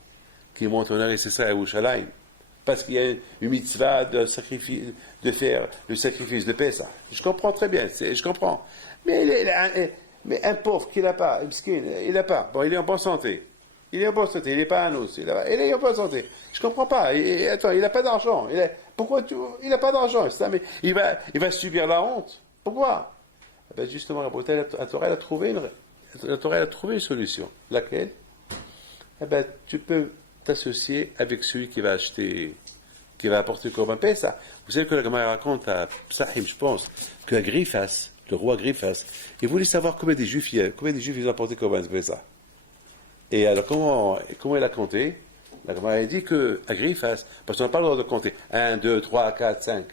qui montent en Eretz Israël à Yerushalayim, parce qu'il y a une mitzvah de faire le sacrifice de Pessah. Je comprends très bien, je comprends. Mais un pauvre qui n'a pas, il n'a pas. Bon, il est en bonne santé. Il n'est pas un os. Il est en bonne santé. Je ne comprends pas. Attends, il n'a pas d'argent. Pourquoi il n'a pas d'argent? Mais il va subir la honte. Pourquoi? Ben justement, la Torah a trouvé une solution. Laquelle? Tu peux t'associer avec celui qui va apporter le Korban Pessah. Vous savez que la Gemara raconte à Psahim, je pense, que Griphas, le roi Griphas, il voulait savoir combien des Juifs ils ont apporté le Korban Pessah. Et alors, comment il a compté? La Gemara a dit que Agrifas, parce qu'on n'a pas le droit de compter. 1, 2, 3, 4, 5.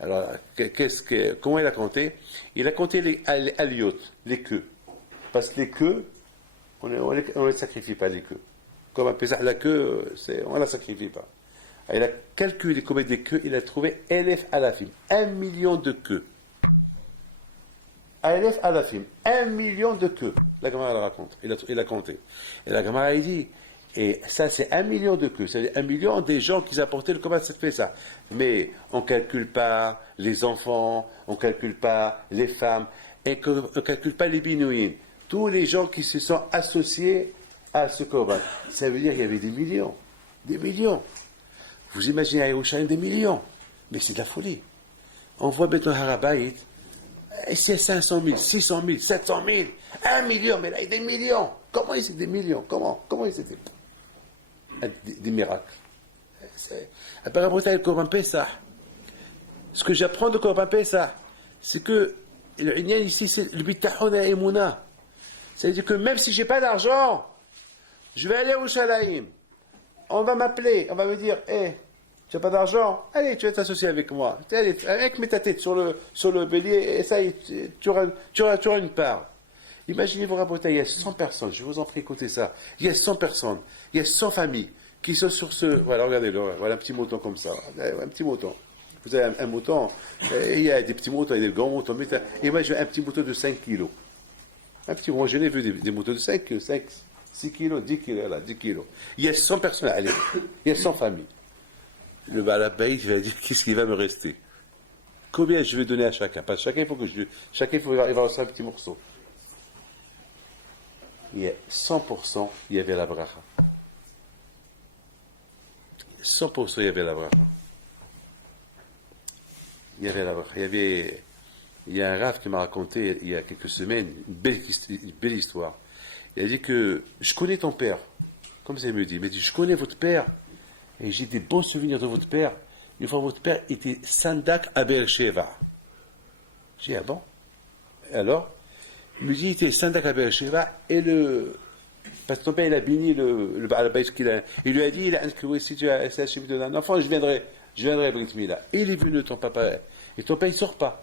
Alors, comment il a compté? Il a compté les aliotes, les queues. Parce que les queues, on ne les sacrifie pas, les queues. Comme à Pesach, la queue, on ne la sacrifie pas. Alors, il a calculé combien de queues, il a trouvé Elef Alafim, 1 million de queues. Elef Alafim, 1 million de queues. La Gemara le raconte, il a compté. Et la Gemara a dit, et ça c'est 1 million de queues, c'est-à-dire 1 million des gens qui apportaient le combat, ça fait ça. Mais on ne calcule pas les enfants, on ne calcule pas les femmes, et on ne calcule pas les binouïnes. Tous les gens qui se sont associés à ce combat. Ça veut dire qu'il y avait des millions. Des millions. Vous imaginez à Yerushalayim des millions. Mais c'est de la folie. On voit maintenant Harabait, et c'est 500 000, 600 000, 700 000, 1 million, mais là il y a des millions. Comment il y a des millions? Comment il y a des miracles? Apparemment, le Corban Pessah. Ce que j'apprends de Corban Pessah, c'est que le Inyan ici, c'est le Bitachon et Emouna. C'est-à-dire que même si je n'ai pas d'argent, je vais aller au Shalaïm. On va m'appeler, on va me dire, tu n'as pas d'argent? Allez, tu vas t'associer avec moi. Allez, mets ta tête sur le bélier, et ça, tu auras une part. Imaginez-vous, Rabotai, il y a 100 personnes, je vous en prie, écoutez ça. Il y a 100 personnes, il y a 100 familles qui sont sur ce... Voilà, regardez-le, voilà un petit mouton comme ça. Un petit mouton. Vous avez un mouton, il y a des petits moutons, il y a des grands moutons. Et moi, j'ai un petit mouton de 5 kilos. Moi, je l'ai vu, des moutons de 5, 6 kilos, 10 kilos, là, 10 kilos. Il y a 100 personnes, allez, il y a 100 familles. Le Balabait va dire qu'est-ce qui va me rester. Combien je vais donner à chacun? Parce que chacun, il va recevoir un petit morceau. Il y a 100%, il y avait la bracha. 100%, il y avait la bracha. Il y avait la bracha. Il y a un raf qui m'a raconté il y a quelques semaines une belle histoire. Il a dit que je connais ton père. Comme ça, il me dit, je connais votre père. Et j'ai des bons souvenirs de votre père. Une fois, votre père était Sandak à Beersheva. J'ai dit, ah bon? Alors, il me dit, il était Sandak à Beersheva, et parce que ton père, il a béni le Baal Bayt qu'il a. Il lui a dit, si tu as un enfant, je viendrai à Brit Mila. Et il est venu, ton papa. Et ton père, il ne sort pas.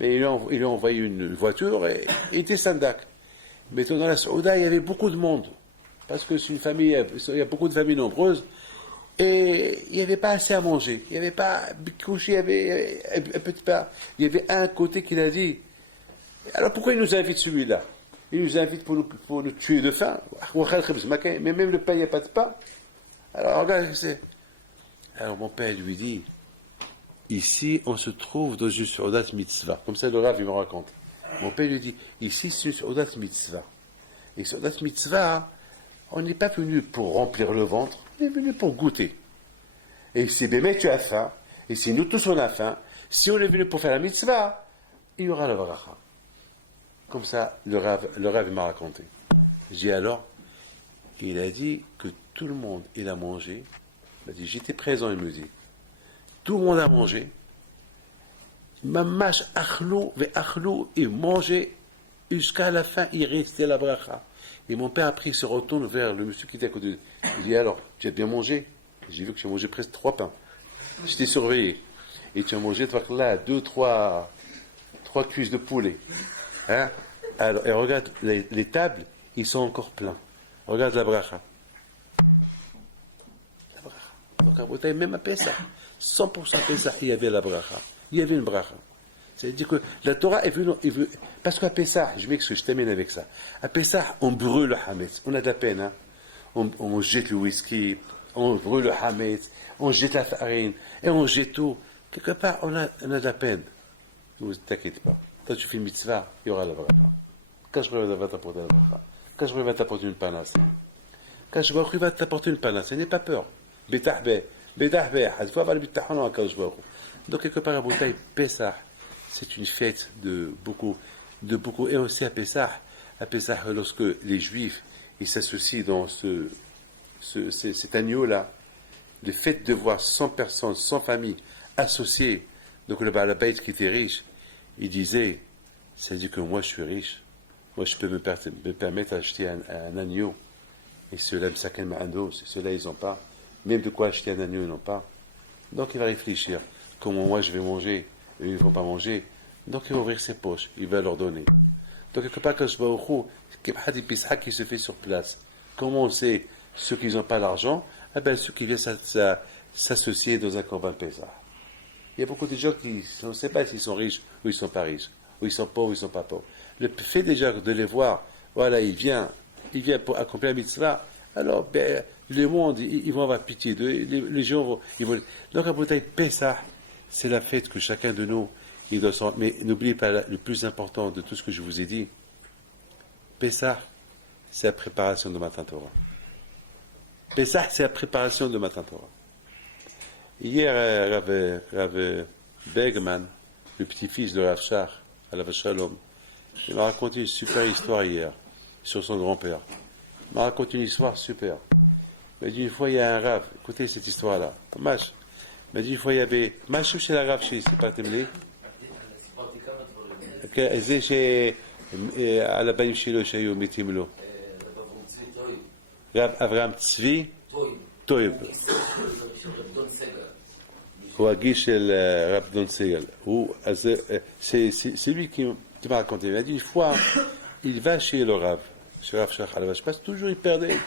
Mais il lui a envoyé une voiture, et il était Sandak. Mais dans la Saouda, il y avait beaucoup de monde. Parce que c'est une famille, il y a beaucoup de familles nombreuses. Et il n'y avait pas assez à manger. Il n'y avait pas couché, il y avait un petit pain. Il y avait un côté qu'il a dit. Alors pourquoi il nous invite celui-là? Il nous invite pour nous tuer de faim. Mais même le pain, il n'y a pas de pain. Alors regarde, alors mon père lui dit, ici on se trouve dans une Seudat mitzvah. Comme ça le Rav il me raconte. Mon père lui dit, ici c'est une Seudat mitzvah. Et Seudat mitzvah, on n'est pas venu pour remplir le ventre. On est venu pour goûter. Et si Bémet tu as faim, et si nous tous on a faim, si on est venu pour faire la mitzvah, il y aura la bracha. Comme ça, le Rav m'a raconté. J'ai alors, il a dit que tout le monde, il a mangé. Il a dit, j'étais présent, il me dit. Tout le monde a mangé. Mamash achlou, ve achlou, il mangeait jusqu'à la fin, il restait la bracha. Et mon père après il se retourne vers le monsieur qui était à côté de lui. Il dit alors, tu as bien mangé? J'ai vu que tu as mangé presque 3 pains. Je t'ai surveillé. Et tu as mangé, là, 2, 3 cuisses de poulet. Hein? Alors, et regarde, les tables, ils sont encore pleins. Regarde la bracha. La bracha. Donc à Botaï, même à Pessah, 100% Pessah, il y avait la bracha. Il y avait une bracha. C'est-à-dire que la Torah est venue, parce qu'à Pessah, je m'excuse, je termine avec ça. À Pessah, on brûle le Hametz. On a de la peine, hein. On jette le whisky, on brûle le Hametz, on jette la farine, et on jette tout. Quelque part, on a de la peine. Ne t'inquiète pas. Quand tu fais une mitzvah, il y aura la bracha. Quand je va t'apporter la bracha. Quand je va t'apporter une panasse. Quand je va t'apporter une panasse, n'aie pas peur. Betahbe, il faut avoir le bitachon à Kadosh Baruch Hu. Donc, quelque part, à Botaï, Pessah, c'est une fête de beaucoup, et aussi à Pessah, lorsque les Juifs, ils s'associent dans cet agneau-là, le fait de voir 100 personnes, 100 familles associées, donc le Baal Bayt qui était riche, il disait, c'est-à-dire que moi je suis riche, moi je peux me permettre d'acheter un agneau, Et ceux-là, ceux-là, ils n'ont pas. Même de quoi acheter un agneau, ils n'ont pas. Donc il va réfléchir. Comment moi je vais manger, eux ils ne vont pas manger. Donc il va ouvrir ses poches, il va leur donner. Donc quelque part, quand je vois au khou, qui se fait sur place. Comment on sait ceux qui n'ont pas l'argent? Eh bien, ceux qui viennent s'associer dans un corban Pessah. Il y a beaucoup de gens qui on ne sait pas s'ils sont riches ou ils ne sont pas riches, ou ils sont pauvres ou ils ne sont pas pauvres. Le fait déjà de les voir, voilà, il vient pour accomplir la mitzvah, alors ben, le monde, ils vont avoir pitié d'eux, les gens vont, ils vont... Donc, à bouteille Pessah, c'est la fête que chacun de nous, il doit s'en... Mais n'oubliez pas le plus important de tout ce que je vous ai dit. Pessah, c'est la préparation de Matan Torah. Pessah, c'est la préparation de Matan Torah. Hier, Rav Begman, le petit-fils de Rav Shach, Alav Shalom, il m'a raconté une super histoire hier sur son grand-père. Il m'a raconté une histoire super. Il m'a dit une fois, il y a un Rav, écoutez cette histoire-là, Mash. Il m'a dit une fois, il y avait Mashou chez la Rav chez Sipatemli. זה שעל הבנים שלו שהיו מתים לו. רב אברהם צבי טויב. הוא הגיש של רב דון סגל. C'est lui qui m'a raconté. Il m'a dit une fois, il va chez le Rav, chez Rav Shach Alav Shpas, toujours il perdait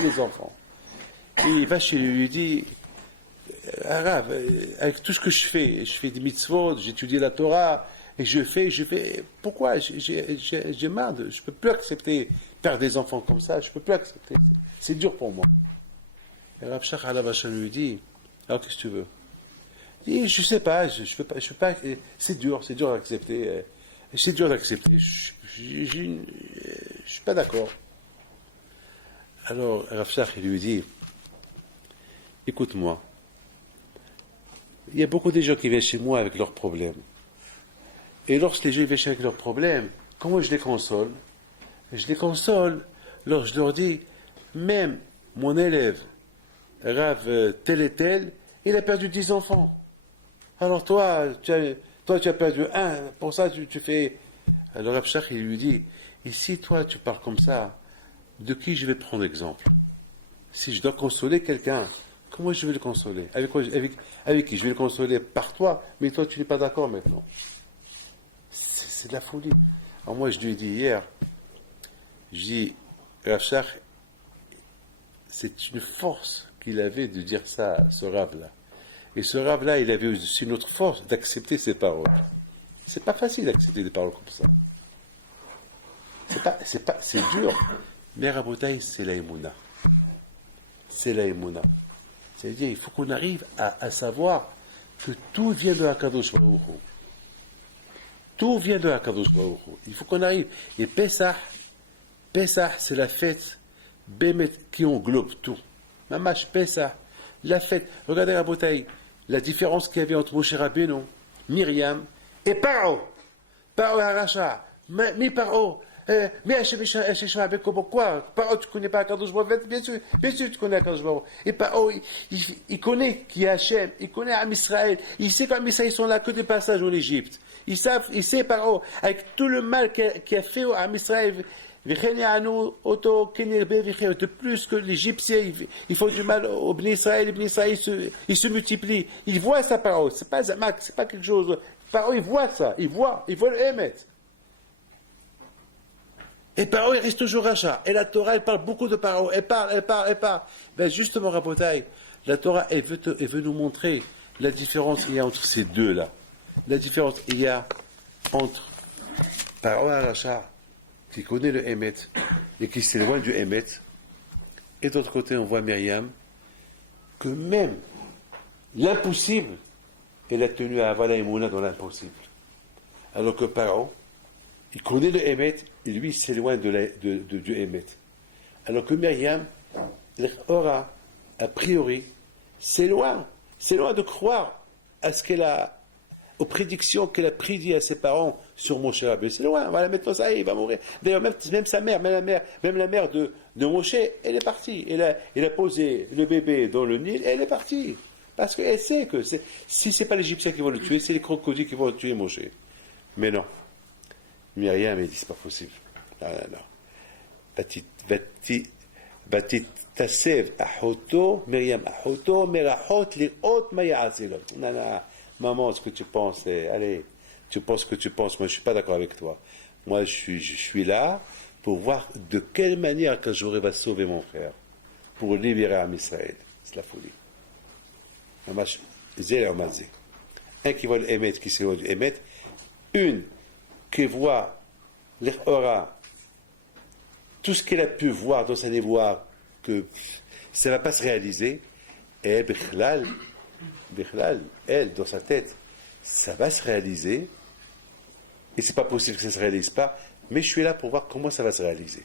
les enfants. Et il va chez lui, il lui dit, Rav, avec tout ce que je fais des mitzvot, j'étudie la Torah, et je fais, pourquoi j'ai marre, je ne peux plus accepter perdre des enfants comme ça, je ne peux plus accepter, c'est dur pour moi. Et Rav Shach Alav Shpas lui dit, alors qu'est-ce que tu veux? Il dit, je ne sais pas, je peux pas, c'est dur d'accepter, je ne suis pas d'accord. Alors Rav Shach il lui dit, écoute-moi, il y a beaucoup de gens qui viennent chez moi avec leurs problèmes. Et lorsque les gens viennent avec leurs problèmes, comment je les console? Je les console lorsque je leur dis, même mon élève, Rav tel et tel, il a perdu 10 enfants. Alors toi, tu as perdu un, pour ça tu fais... Alors Rav Shach, il lui dit, et si toi tu parles comme ça, de qui je vais prendre exemple? Si je dois consoler quelqu'un, comment je vais le consoler? Avec qui? Je vais le consoler par toi, mais toi tu n'es pas d'accord maintenant. C'est de la folie. Alors moi je lui ai dit hier, je dis, Rav Shach, c'est une force qu'il avait de dire ça, ce Rav-là. Et ce Rav-là, il avait aussi une autre force d'accepter ses paroles. C'est pas facile d'accepter des paroles comme ça. C'est dur. Mais Rabotaï, c'est la Emouna. C'est la Emouna. C'est-à-dire, il faut qu'on arrive à savoir que tout vient de Hakadosh Baruch Hu. Tout vient de Hakadosh Baruch Hu. Il faut qu'on arrive. Et Pesach, c'est la fête Bémet qui englobe tout. Mamash Pesach, la fête. Regardez Rabotaï, la différence qu'il y avait entre Moshe Rabbeinu, Myriam et Paro. Paro Haracha. Mais Paro, mais Hachem avec pourquoi? Paro, tu ne connais pas Hakadosh Baruch Hu? Bien sûr, tu connais Hakadosh Baruch Hu. Et Paro, il connaît qui est Hachem, il connaît Am Israël, il sait qu'Am Israël, ils sont là que de passage en Égypte. Il sait Paro, avec tout le mal qu'il a fait à Am Israël, de plus que l'Égyptien, ils font du mal au Bnei Israël, les Bnei Israël, ils se multiplient. Il voit sa parole, c'est pas Zamak, c'est pas quelque chose. Parole, il voit ça, il voit le émettre. Et parole, il reste toujours rachat. Et la Torah, elle parle beaucoup de paroles, elle parle. Ben justement, Rabotai, la Torah, elle veut nous montrer la différence qu'il y a entre ces deux-là. La différence qu'il y a entre parole à rachat, qui connaît le Hémet et qui s'éloigne du Hémet. Et d'autre côté, on voit Myriam, que même l'impossible, elle a tenu à avoir la Emouna dans l'impossible. Alors que Paro, il connaît le Hémet et lui il s'éloigne du Hémet. Alors que Myriam, l'aura, a priori, s'éloigne de croire à ce qu'elle a, aux prédictions qu'elle a prédit à ses parents sur Moshe Rabbeinu. C'est loin, voilà, maintenant ça y est, il va mourir. D'ailleurs, même sa mère, même la mère de Moshe, elle est partie. Elle a posé le bébé dans le Nil, elle est partie. Parce qu'elle sait que si ce n'est pas l'Égyptien qui va le tuer, c'est les crocodiles qui vont tuer Moshe. Mais non. Myriam, elle dit, c'est pas possible. Non. ותתסב אחותו, מרים אחותו, מרחות לראות מה יעשה לו. Maman, ce que tu penses, allez, tu penses ce que tu penses, moi je ne suis pas d'accord avec toi. Moi je suis là pour voir de quelle manière que j'aurai va sauver mon frère, pour libérer Am Israël. C'est la folie. Un qui voit l'émettre, qui sait l'émettre, une qui voit l'aura, tout ce qu'elle a pu voir dans sa dévoire, que ça ne va pas se réaliser, et elle, dans sa tête, ça va se réaliser, et c'est pas possible que ça ne se réalise pas, mais je suis là pour voir comment ça va se réaliser.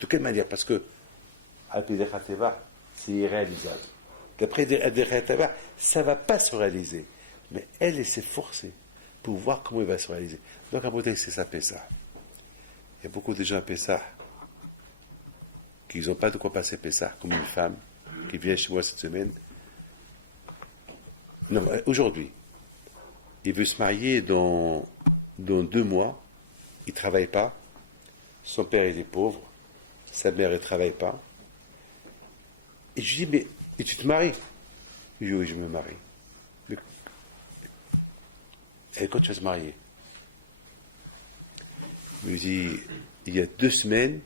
De quelle manière? Parce que c'est irréalisable. D'après ça ne va pas se réaliser. Mais elle s'est forcée pour voir comment il va se réaliser. Donc, à Bouteille, c'est ça, Pessah. Il y a beaucoup de gens à Pessah qui n'ont pas de quoi passer Pessah, comme une femme qui vient chez moi cette semaine. Non, aujourd'hui, il veut se marier dans 2 mois. Il ne travaille pas. Son père, il est pauvre. Sa mère, elle ne travaille pas. Et je lui dis, mais et tu te maries? Il dit, oui, je me marie. Mais et quand tu vas se marier? Il me dit, il y a 2 semaines,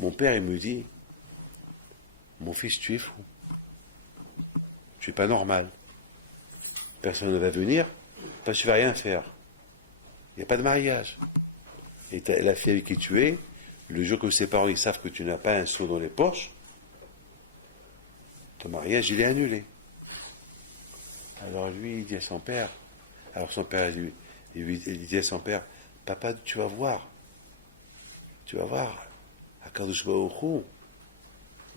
mon père, il me dit, mon fils, tu es fou. Tu n'es pas normal. Personne ne va venir, parce que tu ne vas rien faire. Il n'y a pas de mariage. Et la fille avec qui tu es, le jour que ses parents ils savent que tu n'as pas un sou dans les poches, ton mariage, il est annulé. Alors lui, il dit à son père, alors son père, il dit à son père, papa, tu vas voir, Akadosh Baruch Hu,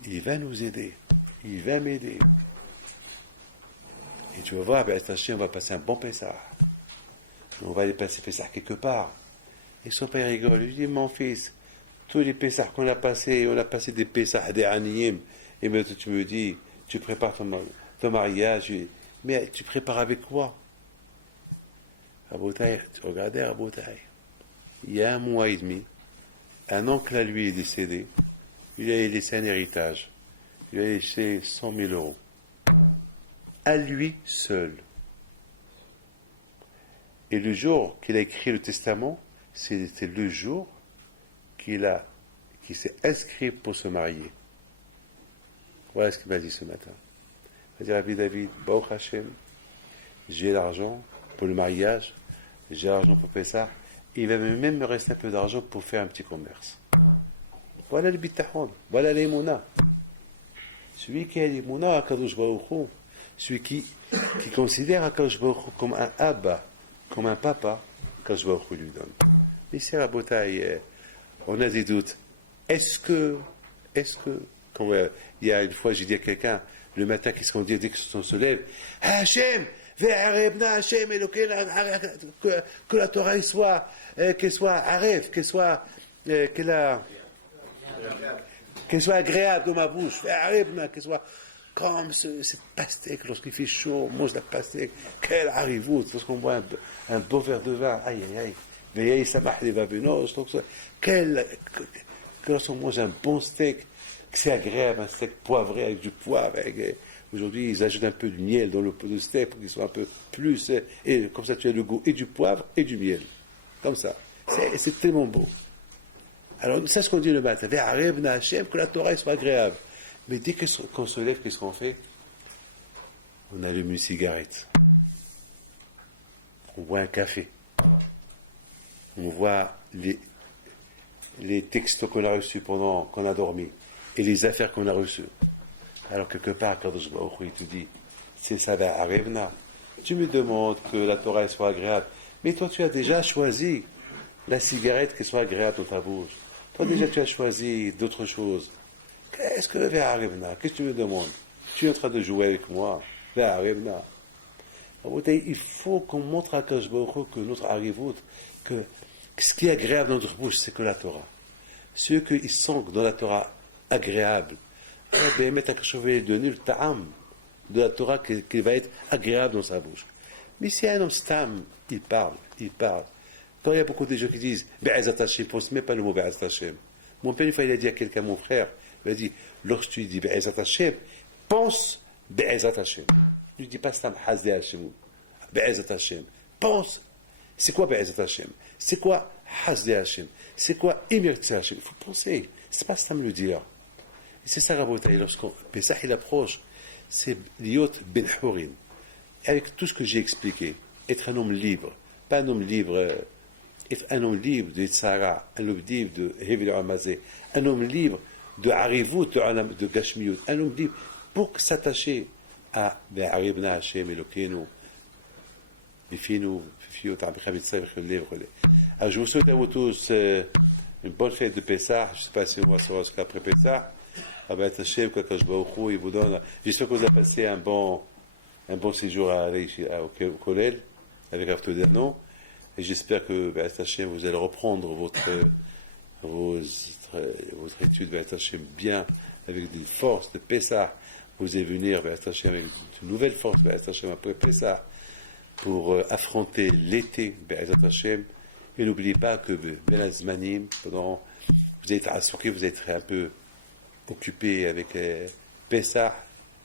il va nous aider, il va m'aider. Et tu vas voir, on va passer un bon Pessah. On va aller passer Pessah quelque part. Et son père rigole, il dit, mon fils, tous les Pessah qu'on a passés, on a passé des Pessah, des Aniyim, et maintenant tu me dis, tu prépares ton mariage, mais tu prépares avec quoi? Rabotaï, tu regardais Rabotaï, il y a 1 mois et demi, un oncle à lui est décédé, il lui a laissé un héritage, il lui a laissé 100 000 euros, à lui seul. Et le jour qu'il a écrit le testament, c'était le jour qu'il s'est inscrit pour se marier. Voilà ce qu'il m'a dit ce matin. Il m'a dit, Rabbi David, Baruch Hashem, j'ai l'argent pour le mariage, j'ai l'argent pour faire ça, et il va même me rester un peu d'argent pour faire un petit commerce. Voilà le bitachon, voilà l'émouna. Celui qui a l'émouna, Akadosh Baruch Hu, celui qui considère Akadosh Baruch Hu comme un abba, comme un papa, Akadosh Baruch Hu lui donne. Ici à Botaï, on a des doutes. Est-ce que, quand il y a une fois, j'ai dit à quelqu'un, le matin, qu'est-ce qu'on dit dès qu'on se lève? Hachem, ve'arebna Hachem, que la Torah qu'elle soit aref, qu'elle soit agréable dans ma bouche, qu'elle soit comme cette pastèque, lorsqu'il fait chaud, on mange la pastèque, quelle arrivoute, lorsqu'on boit un beau verre de vin, aïe aïe aïe. Veillez, ça marche les vabenos, que lorsqu'on mange un bon steak, que c'est agréable, un steak poivré avec du poivre. Aujourd'hui, ils ajoutent un peu de miel dans le pot de steak pour qu'il soit un peu plus. Et comme ça, tu as le goût et du poivre et du miel. Comme ça. C'est tellement beau. Alors, c'est ce qu'on dit le matin. Que la Torah soit agréable. Mais dès qu'on se lève, qu'est-ce qu'on fait? On allume une cigarette. On boit un café. On voit les textos qu'on a reçus pendant qu'on a dormi et les affaires qu'on a reçues. Alors quelque part, Kadosh Baruch Hu, il te dit, c'est ça va arriver. Tu me demandes que la Torah soit agréable, mais toi tu as déjà choisi la cigarette qui soit agréable dans ta bouche. Toi déjà tu as choisi d'autres choses. Qu'est-ce que va arriver? Qu'est-ce que tu me demandes? Tu es en train de jouer avec moi. Va arriver. Il faut qu'on montre à Kadosh Baruch Hu que notre arrivout, que ce qui est agréable dans notre bouche, c'est que la Torah. Ceux qui sont dans la Torah agréable, mettre à chevet donner le ta'am de la Torah qui va être agréable dans sa bouche. Mais si un homme stam, il parle, Quand il y a beaucoup de gens qui disent Be'ezat Hashem, ne pense même pas le mot Be'ezat Hashem. Mon père, une fois, il a dit à quelqu'un, mon frère, il a dit, lorsque tu dis Be'ezat Hashem, pense Be'ezat Hashem. Ne dis pas Stam Hasde Hashem. Be'ezat Hashem. Pense. C'est quoi Be'ezat Hashem? C'est quoi Hasde Hashem? C'est quoi Imirti Hashem? Il faut penser. C'est pas Stam le dire. Et c'est ça, Rabotaï, lorsqu'on Pessah, il approche, c'est Liot Ben Hurin. Avec tout ce que j'ai expliqué, être un homme libre, pas un homme libre, être un homme libre de Tzara, un homme libre de Hevil Amazé, un homme libre de Harivut, de Gashmiut, un homme libre pour s'attacher à Be'aribna Hashem Elokeinu, Bifinu, Fifiot, Abicha Mitzray, alors je vous souhaite à vous tous une bonne fête de Pessah. Je ne sais pas si on va se voir après Pessah. Hashem, il vous donne. J'espère que vous avez passé un bon séjour au Kollel avec Rav Todano. Et j'espère que Hashem, vous allez reprendre votre étude Hashem bien avec des forces de Pessah. Vous allez venir Hashem avec une nouvelle force Hashem après Pessah pour affronter l'été Hashem. Et n'oubliez pas que Ben Azmanim, pendant vous êtes associé, vous êtes un peu occupé avec Pessah,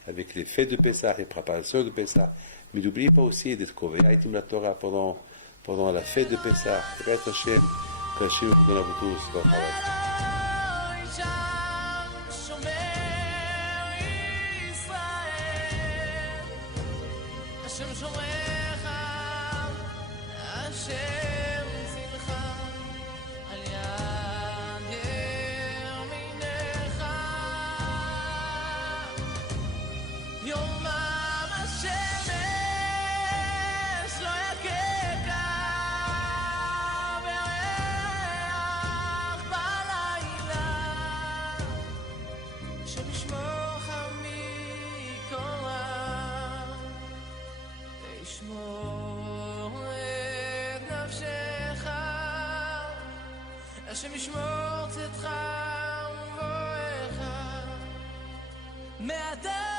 avec les fêtes de Pessah, les préparations de Pessah. Mais n'oubliez pas aussi d'être Koveyaïtim la Torah pendant la fête de Pessah. Et bien, Hashem, que Hashem vous donne à vous tous. Bon travail. השם ישמור צאתך ובואך מהדרך